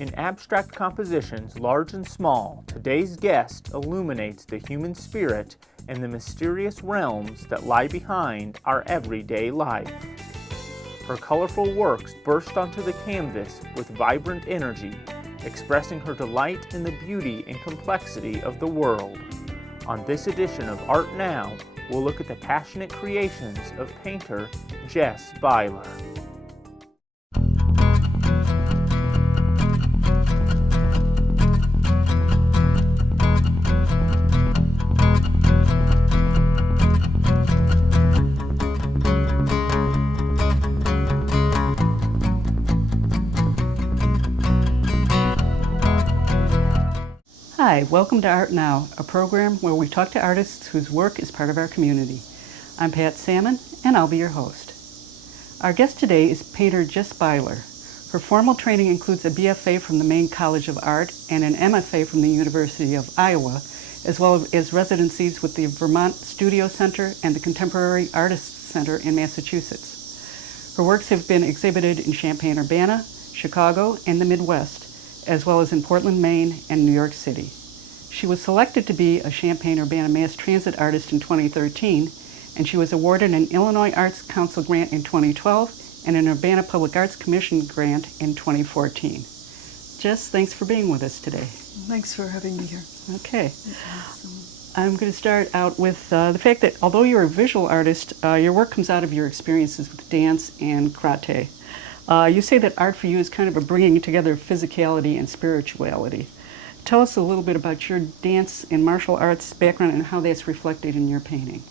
In abstract compositions, large and small, today's guest illuminates the human spirit and the mysterious realms that lie behind our everyday life. Her colorful works burst onto the canvas with vibrant energy, expressing her delight in the beauty and complexity of the world. On this edition of Art Now, we'll look at the passionate creations of painter Jess Beyler. Hi, welcome to Art Now, a program where we talk to artists whose work is part of our community. I'm Pat Salmon, and I'll be your host. Our guest today is painter Jess Beyler. Her formal training includes a BFA from the Maine College of Art and an MFA from the University of Iowa, as well as residencies with the Vermont Studio Center and the Contemporary Artists Center in Massachusetts. Her works have been exhibited in Champaign-Urbana, Chicago, and the Midwest, as well as in Portland, Maine, and New York City. She was selected to be a Champaign-Urbana Mass Transit Artist in 2013, and she was awarded an Illinois Arts Council grant in 2012 and an Urbana Public Arts Commission grant in 2014. Jess, thanks for being with us today. Thanks for having me here. Okay. I'm going to start out with the fact that although you're a visual artist, your work comes out of your experiences with dance and karate. You say that art for you is kind of a bringing together of physicality and spirituality. Tell us a little bit about your dance and martial arts background and how that's reflected in your painting.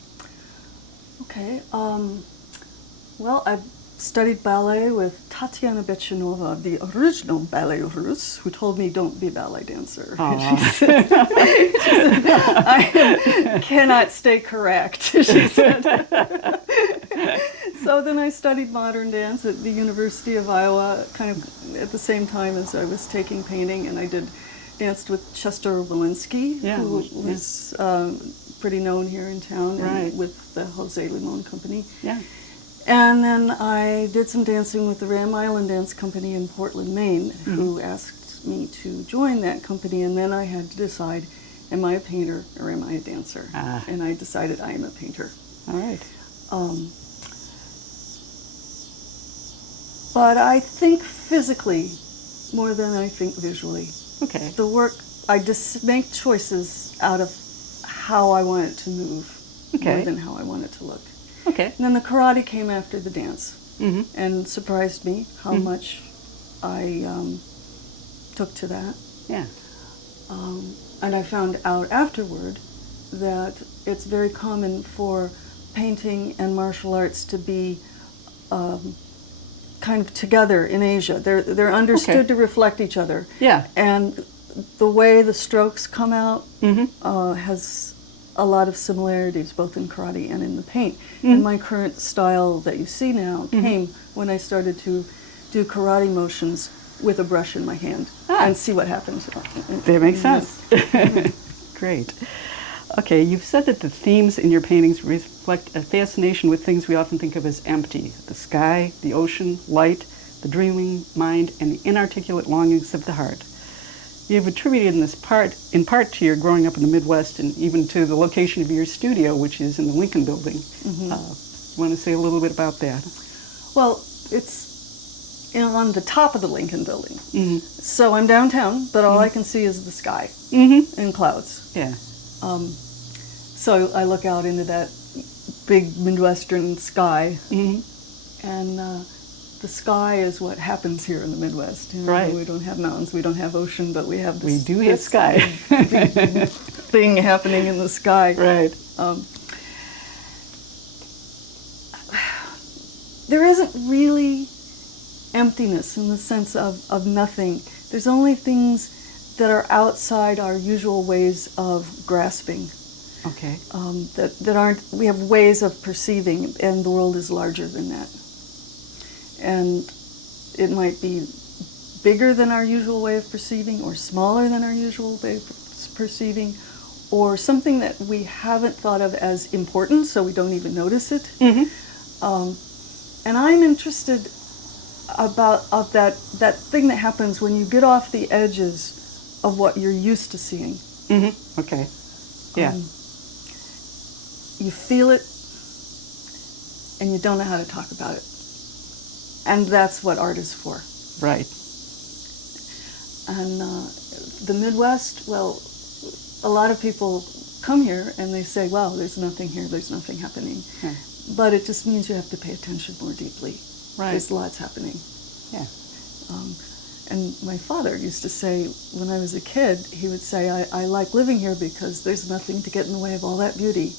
Okay. Well, I've studied ballet with Tatiana Bechanova, the original ballet Russe, who told me don't be a ballet dancer. She said, I cannot stay correct, she said. So then I studied modern dance at the University of Iowa, kind of at the same time as I was taking painting, and I danced with Chester Walensky, who was pretty known here in town, and with the Jose Limon Company. Yeah. And then I did some dancing with the Ram Island Dance Company in Portland, Maine, who asked me to join that company, and then I had to decide, am I a painter or am I a dancer? And I decided I am a painter. All right. But I think physically more than I think visually. Okay. The work, I just make choices out of how I want it to move more than how I want it to look. Okay. And then the karate came after the dance and surprised me how much I took to that. Yeah. And I found out afterward that it's very common for painting and martial arts to be kind of together in Asia. They're understood to reflect each other. Yeah. And the way the strokes come out has a lot of similarities both in karate and in the paint. And my current style that you see now came when I started to do karate motions with a brush in my hand and see what happens. That makes sense. Great. Okay, you've said that the themes in your paintings reflect a fascination with things we often think of as empty: the sky, the ocean, light, the dreaming mind, and the inarticulate longings of the heart. You've attributed in part to your growing up in the Midwest and even to the location of your studio, which is in the Lincoln Building. You want to say a little bit about that? Well, it's on the top of the Lincoln Building. So I'm downtown, but all I can see is the sky and clouds. Yeah. So I look out into that big Midwestern sky, and the sky is what happens here in the Midwest. You know, right. We don't have mountains, we don't have ocean, but we have this. We do have sky. Thing happening in the sky. Right. There isn't really emptiness in the sense of nothing. There's only things that are outside our usual ways of grasping. Okay. That aren't, we have ways of perceiving, and the world is larger than that. And it might be bigger than our usual way of perceiving, or smaller than our usual way of perceiving, or something that we haven't thought of as important, so we don't even notice it. And I'm interested of that thing that happens when you get off the edges of what you're used to seeing. Mm-hmm. Okay. Yeah. You feel it, and you don't know how to talk about it. And that's what art is for. Right. And the Midwest, well, a lot of people come here and they say, wow, there's nothing here, there's nothing happening. Yeah. But it just means you have to pay attention more deeply. Right. There's lots happening. Yeah. And my father used to say, when I was a kid, he would say, I like living here because there's nothing to get in the way of all that beauty.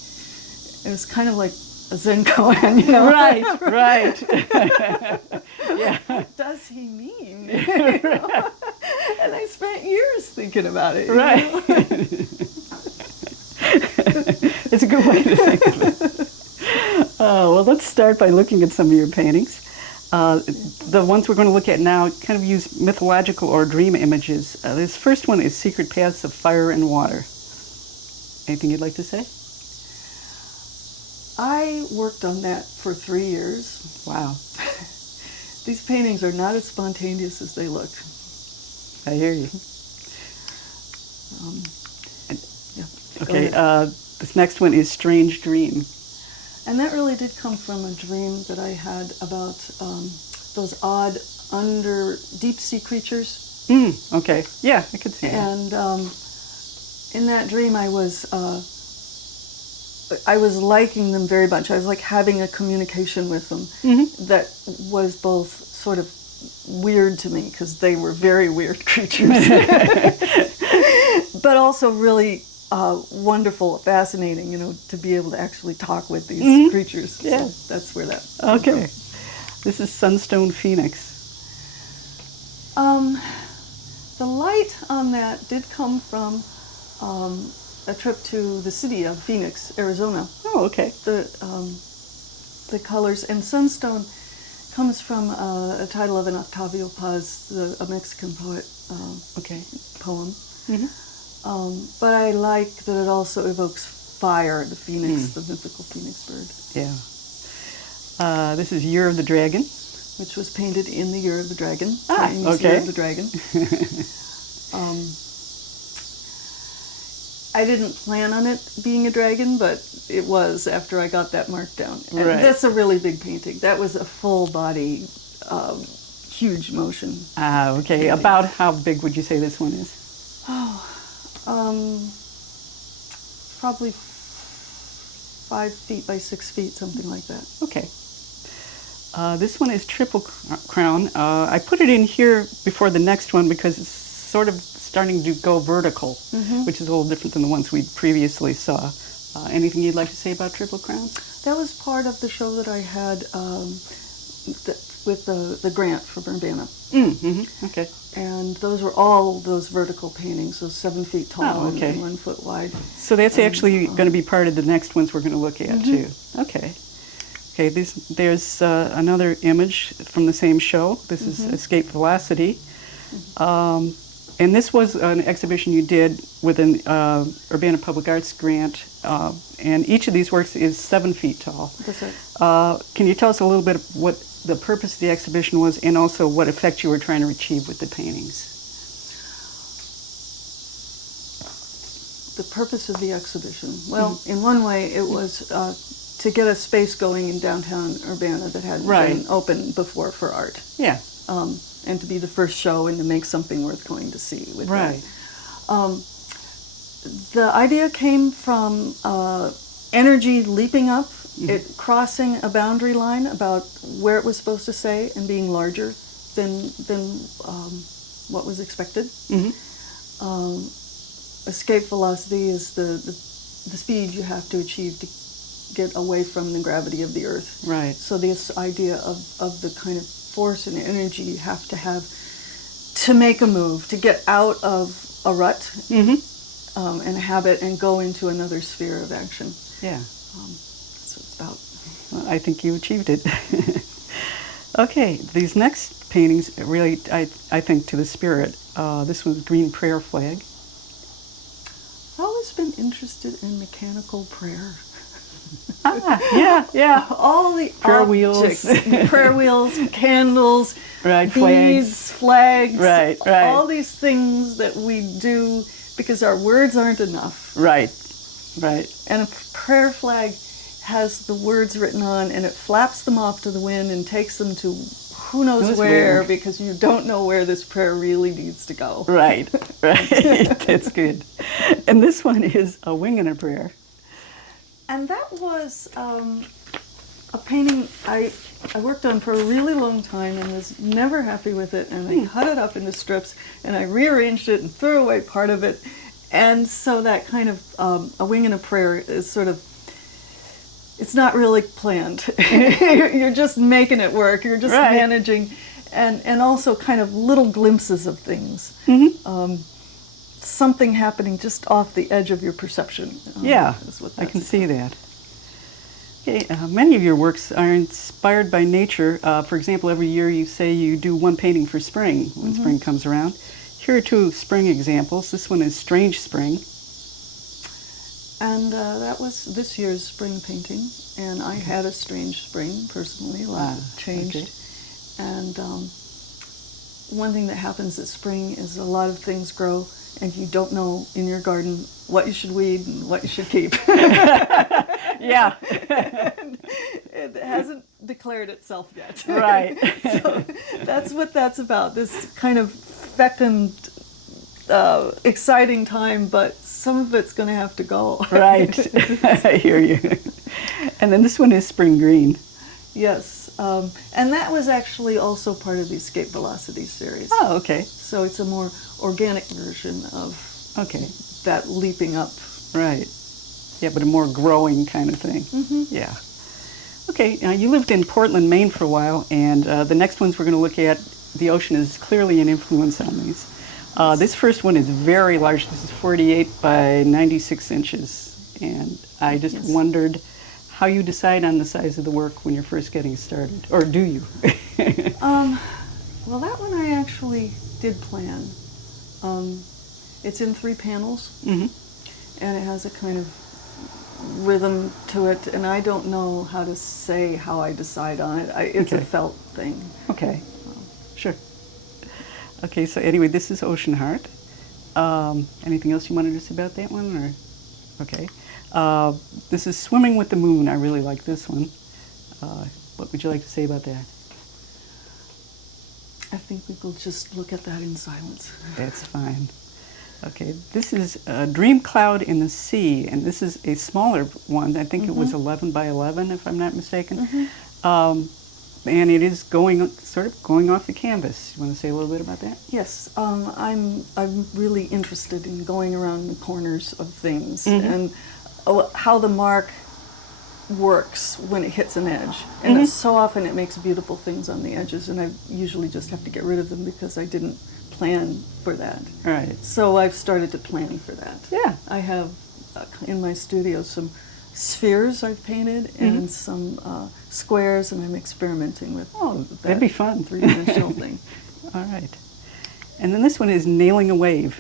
It was kind of like a Zen koan, you know? Right, right. Yeah. What does he mean? You know? And I spent years thinking about it. Right. It's a good way to think of it. Well, let's start by looking at some of your paintings. The ones we're going to look at now kind of use mythological or dream images. This first one is Secret Paths of Fire and Water. Anything you'd like to say? I worked on that for 3 years. Wow. These paintings are not as spontaneous as they look. I hear you. Yeah. Okay, this next one is Strange Dream. And that really did come from a dream that I had about those odd deep sea creatures. Okay, yeah, I could see that. And in that dream I was liking them very much. I was like having a communication with them that was both sort of weird to me because they were very weird creatures, but also really wonderful, fascinating, you know, to be able to actually talk with these creatures. Yeah. So that's where that Okay. This is Sunstone Phoenix. The light on that did come from a trip to the city of Phoenix, Arizona. Oh, okay. The colors, and Sunstone comes from a title of an Octavio Paz, a Mexican poet, poem. But I like that it also evokes fire, the phoenix, the mythical phoenix bird. Yeah. This is Year of the Dragon. Which was painted in the Year of the Dragon. Okay. Year of the Dragon. I didn't plan on it being a dragon, but it was after I got that marked down. And that's a really big painting. That was a full body, huge motion. Okay. Painting. About how big would you say this one is? Probably 5 feet by 6 feet, something like that. Okay. This one is Triple Crown. I put it in here before the next one because it's sort of starting to go vertical, which is a little different than the ones we previously saw. Anything you'd like to say about Triple Crown? That was part of the show that I had with the grant for Urbana. Okay. And those were all those vertical paintings, those 7 feet tall and 1 foot wide. So that's actually going to be part of the next ones we're going to look at too. Okay. Okay. There's another image from the same show. This is Escape Velocity. And this was an exhibition you did with an Urbana Public Arts grant, and each of these works is 7 feet tall. That's right. Can you tell us a little bit of what the purpose of the exhibition was, and also what effect you were trying to achieve with the paintings? The purpose of the exhibition? Well, in one way it was to get a space going in downtown Urbana that hadn't been open before for art. Yeah. And to be the first show and to make something worth going to see with that. The idea came from energy leaping up, it crossing a boundary line about where it was supposed to stay and being larger than what was expected. Escape velocity is the speed you have to achieve to get away from the gravity of the Earth. Right. So this idea of the kind of force and energy you have to make a move, to get out of a rut and a habit and go into another sphere of action. Yeah. That's what it's about. Well, I think you achieved it. Okay, these next paintings really, I think, to the spirit. This one's Green Prayer Flag. I've always been interested in mechanical prayer. Yeah. All the prayer objects, wheels, prayer wheels, candles, right, beads, flags, right. all these things that we do because our words aren't enough. Right. And a prayer flag has the words written on, and it flaps them off to the wind and takes them to who knows where, because you don't know where this prayer really needs to go. Right. That's good. And this one is a wing and a prayer. And that was a painting I worked on for a really long time and was never happy with it. And I cut it up into strips and I rearranged it and threw away part of it. And so that kind of a wing and a prayer is sort of, it's not really planned. You're just making it work. You're just managing, and also kind of little glimpses of things. Something happening just off the edge of your perception. Is what I can see that. Okay, many of your works are inspired by nature. For example, every year you say you do one painting for spring when spring comes around. Here are two spring examples. This one is Strange Spring. And that was this year's spring painting. And I had a strange spring, personally. A lot changed. Okay. And one thing that happens at spring is a lot of things grow, and you don't know in your garden what you should weed and what you should keep. Yeah. It hasn't declared itself yet. Right. So that's what that's about, this kind of fecund, exciting time, but some of it's going to have to go. Right. I hear you. And then this one is Spring Green. Yes. And that was actually also part of the Escape Velocity series. Oh, okay. So it's a more organic version of that leaping up. Right. Yeah, but a more growing kind of thing. Yeah. Okay, now you lived in Portland, Maine for a while, and the next ones we're going to look at, the ocean is clearly an influence on these. This first one is very large. This is 48 by 96 inches. And I just wondered how you decide on the size of the work when you're first getting started. Or do you? Well, that one I actually did plan. It's in 3 panels, and it has a kind of rhythm to it, and I don't know how to say how I decide on it. It's a felt thing. Okay, sure. Okay, so anyway, this is Ocean Heart. Anything else you wanted to say about that one? Or okay. This is Swimming with the Moon. I really like this one. What would you like to say about that? I think we will just look at that in silence. That's fine. Okay, this is Dream Cloud in the Sea, and this is a smaller one. I think it was 11 by 11, if I'm not mistaken. And it is sort of going off the canvas. You want to say a little bit about that? Yes, I'm really interested in going around the corners of things and how the mark works when it hits an edge. And so often it makes beautiful things on the edges, and I usually just have to get rid of them because I didn't plan for that. Right. So I've started to plan for that. Yeah. I have in my studio some spheres I've painted and some squares, and I'm experimenting with that'd be fun. Three-dimensional thing. All right. And then this one is Nailing a Wave.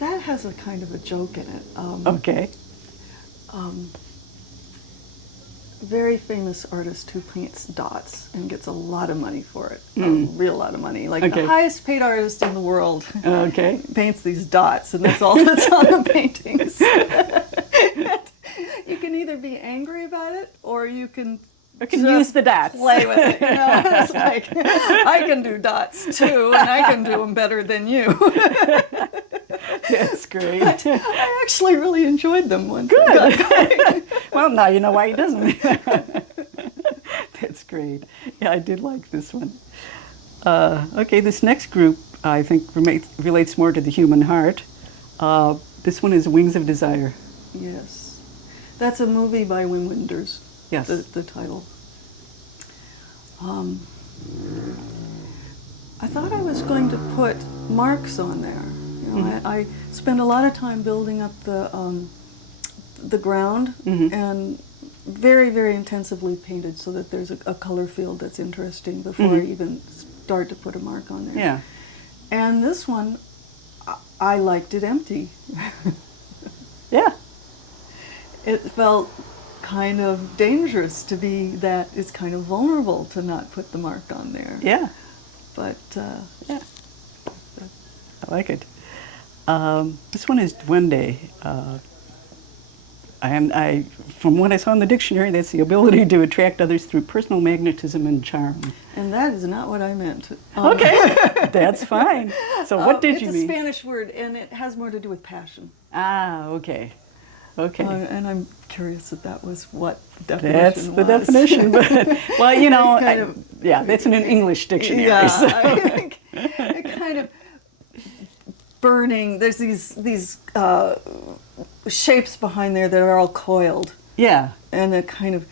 That has a kind of a joke in it. Okay. Very famous artist who paints dots and gets a lot of money for it. A real lot of money. Like the highest paid artist in the world paints these dots, and that's all that's on the paintings. You can either be angry about it, or you can use the dots. Play with it. You know? It's like, I can do dots too, and I can do them better than you. That's great. I actually really enjoyed them once. Good. Well, now you know why he doesn't. That's great. Yeah, I did like this one. Okay, this next group I think relates more to the human heart. This one is Wings of Desire. Yes. That's a movie by Wim Wenders. Yes. The title. I thought I was going to put marks on there. You know, I spend a lot of time building up the ground and very, very intensively painted so that there's a color field that's interesting before I even start to put a mark on there. Yeah. And this one, I liked it empty. Yeah. It felt kind of dangerous to be that. It's kind of vulnerable to not put the mark on there. Yeah. But Yeah. I like it. This one is duende. From what I saw in the dictionary, that's the ability to attract others through personal magnetism and charm. and that is not what I meant. Okay, that's fine. So what did you mean? It's a Spanish word, and it has more to do with passion. Ah, okay. Okay. And I'm curious if that was what the definition That's was. the definition. But, well, you know, that's in an English dictionary. Yeah, So. I think it kind of burning. There's these shapes behind there that are all coiled. Yeah. And a kind of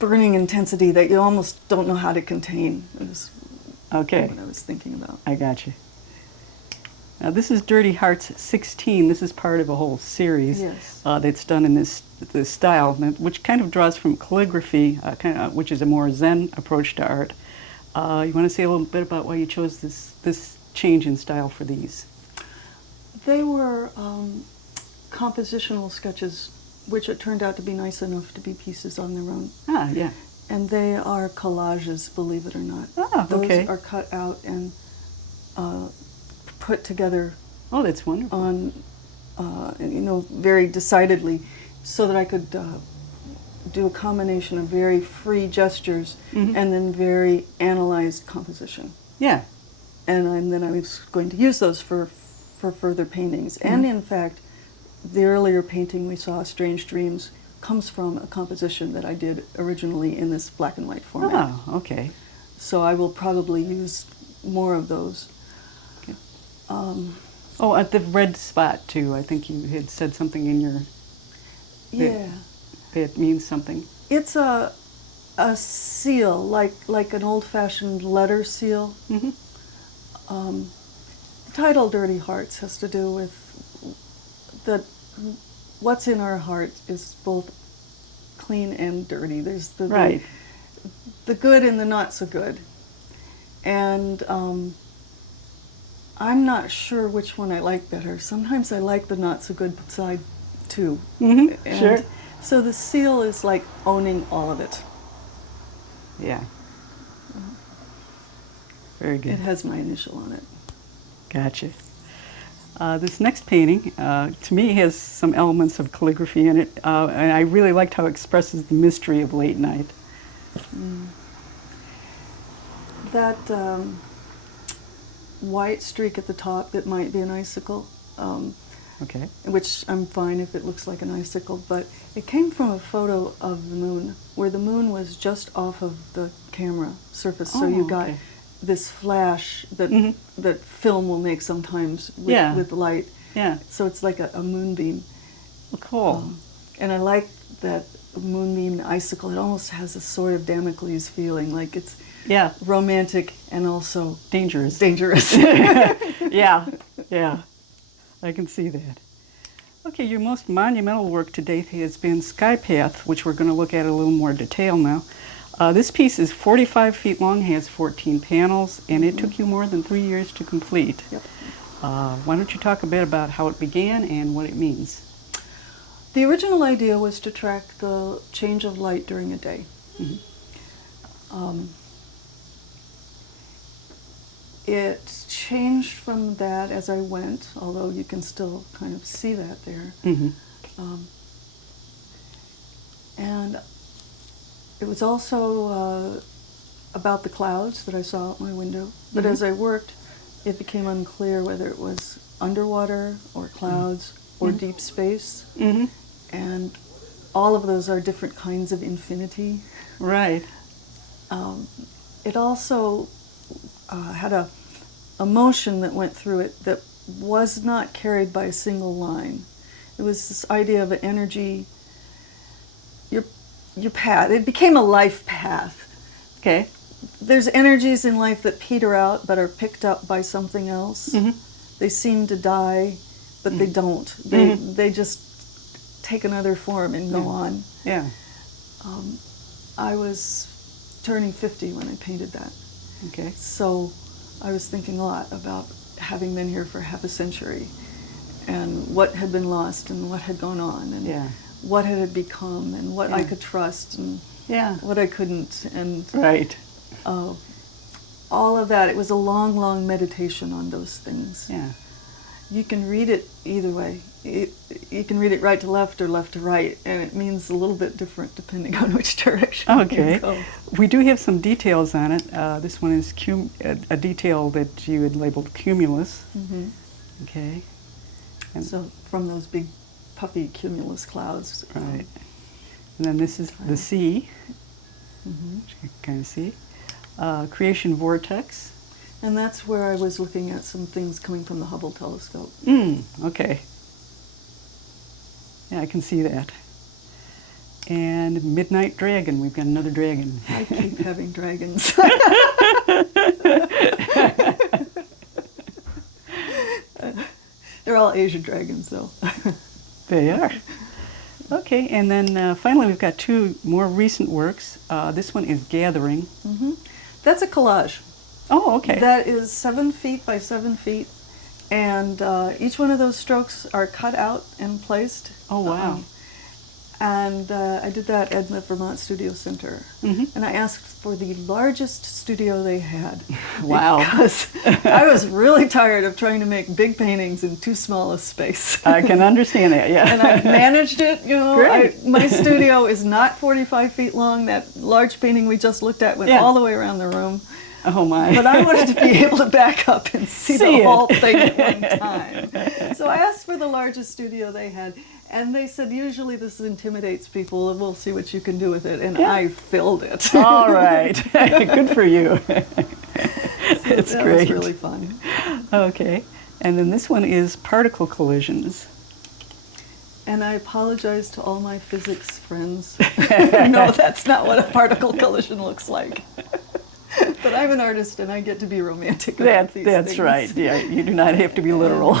burning intensity that you almost don't know how to contain. Is Okay. what I was thinking about. I got you. Now this is Dirty Hearts 16. This is part of a whole series Yes. that's done in this style, which kind of draws from calligraphy, which is a more Zen approach to art. You want to say a little bit about why you chose this change in style for these? They were compositional sketches, which it turned out to be nice enough to be pieces on their own. Ah, yeah. And they are collages, believe it or not. Ah, okay. Those are cut out and put together Oh, that's wonderful. on, very decidedly, so that I could do a combination of very free gestures and then very analyzed composition. Yeah. And then I was going to use those for further paintings. And in fact, the earlier painting we saw, Strange Dreams, comes from a composition that I did originally in this black and white format. Oh, okay. So I will probably use more of those. At the red spot too. I think you had said something in your Yeah. that means something. It's a seal, like an old-fashioned letter seal. Mm-hmm. The title Dirty Hearts has to do with that what's in our heart is both clean and dirty. There's the good and the not so good. And I'm not sure which one I like better. Sometimes I like the not so good side too. Mm-hmm. And Sure. so the seal is like owning all of it. Yeah. Very good. It has my initial on it. Gotcha. This next painting, to me, has some elements of calligraphy in it, and I really liked how it expresses the mystery of late night. That white streak at the top that might be an icicle, Okay. which I'm fine if it looks like an icicle, but it came from a photo of the moon, where the moon was just off of the camera surface, so you got okay. this flash that that film will make sometimes with light. Yeah. So it's like a moonbeam. Well, cool. And I like that moonbeam icicle. It almost has a sort of Damocles feeling, like it's Yeah. romantic and also Dangerous. dangerous. Yeah. Yeah. I can see that. Okay, your most monumental work to date has been Sky Path, which we're going to look at in a little more detail now. This piece is 45 feet long, has 14 panels, and it took you more than 3 years to complete. Yep. Why don't you talk a bit about how it began and what it means? The original idea was to track the change of light during a day. It changed from that as I went, although you can still kind of see that there. And it was also about the clouds that I saw out my window. But as I worked, it became unclear whether it was underwater or clouds or deep space. And all of those are different kinds of infinity. Right. It also had a motion that went through it that was not carried by a single line. It was this idea of an energy, your path. It became a life path. Okay. There's energies in life that peter out but are picked up by something else. They seem to die, but they don't. They just take another form and go on. Yeah. I was turning 50 when I painted that. Okay. So I was thinking a lot about having been here for half a century and what had been lost and what had gone on and what had it become and what I could trust and what I couldn't, and all of that. It was a long, long meditation on those things. Yeah. You can read it either way. You can read it right to left or left to right, and it means a little bit different depending on which direction you go. We do have some details on it. This one is a detail that you had labeled cumulus. Mm-hmm. Okay. And so from those big puffy cumulus clouds. Right. And then this is the sea, mm-hmm. which you can kind of see. Creation vortex. And that's where I was looking at some things coming from the Hubble telescope. Okay. Yeah, I can see that. And midnight dragon. We've got another dragon. I keep having dragons. They're all Asian dragons, though. They are. Okay, and then finally we've got two more recent works. This one is Gathering. Mm-hmm. That's a collage. Oh, okay. That is 7 feet by 7 feet, and each one of those strokes are cut out and placed. Oh, wow. And I did that at the Vermont Studio Center. Mm-hmm. And I asked for the largest studio they had. Wow. Because I was really tired of trying to make big paintings in too small a space. I can understand that, yeah. And I managed it, you know. Great. My studio is not 45 feet long. That large painting we just looked at went all the way around the room. Oh, my. But I wanted to be able to back up and see the whole thing at one time. So I asked for the largest studio they had. And they said, usually this intimidates people, and we'll see what you can do with it. And I filled it. All right. Good for you. It's that great. was really fun. Okay. And then this one is particle collisions. And I apologize to all my physics friends. No, that's not what a particle collision looks like. But I'm an artist, and I get to be romantic about these things. That's right. Yeah, you do not have to be literal.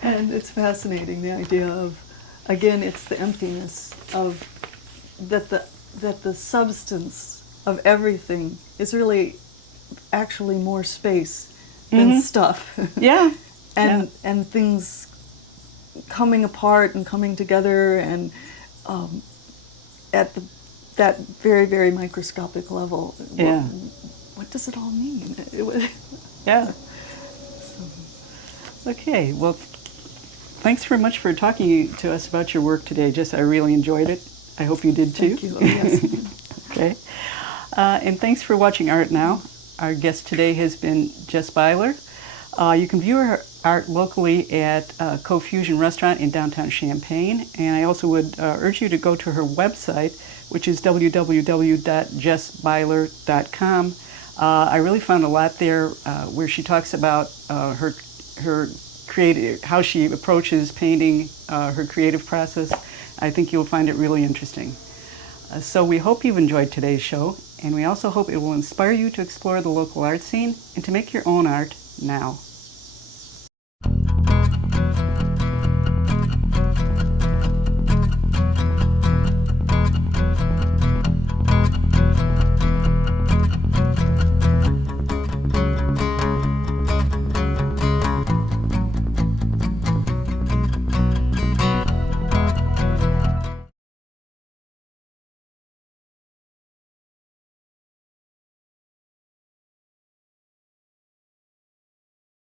And it's fascinating, the idea of, again, it's the emptiness of that the substance of everything is really actually more space than stuff. Yeah. and things coming apart and coming together, and at that very, very microscopic level. Yeah. What does it all mean? Yeah. Okay, well, thanks very much for talking to us about your work today, Jess. I really enjoyed it. I hope you did too. Thank you. Oh, yes. Okay. And thanks for watching Art Now. Our guest today has been Jess Beyler. You can view her art locally at Co-Fusion Restaurant in downtown Champaign. And I also would urge you to go to her website, which is www.jessbeyler.com. I really found a lot there where she talks about her creative, how she approaches painting, her creative process. I think you'll find it really interesting. So we hope you've enjoyed today's show, and we also hope it will inspire you to explore the local art scene and to make your own art now.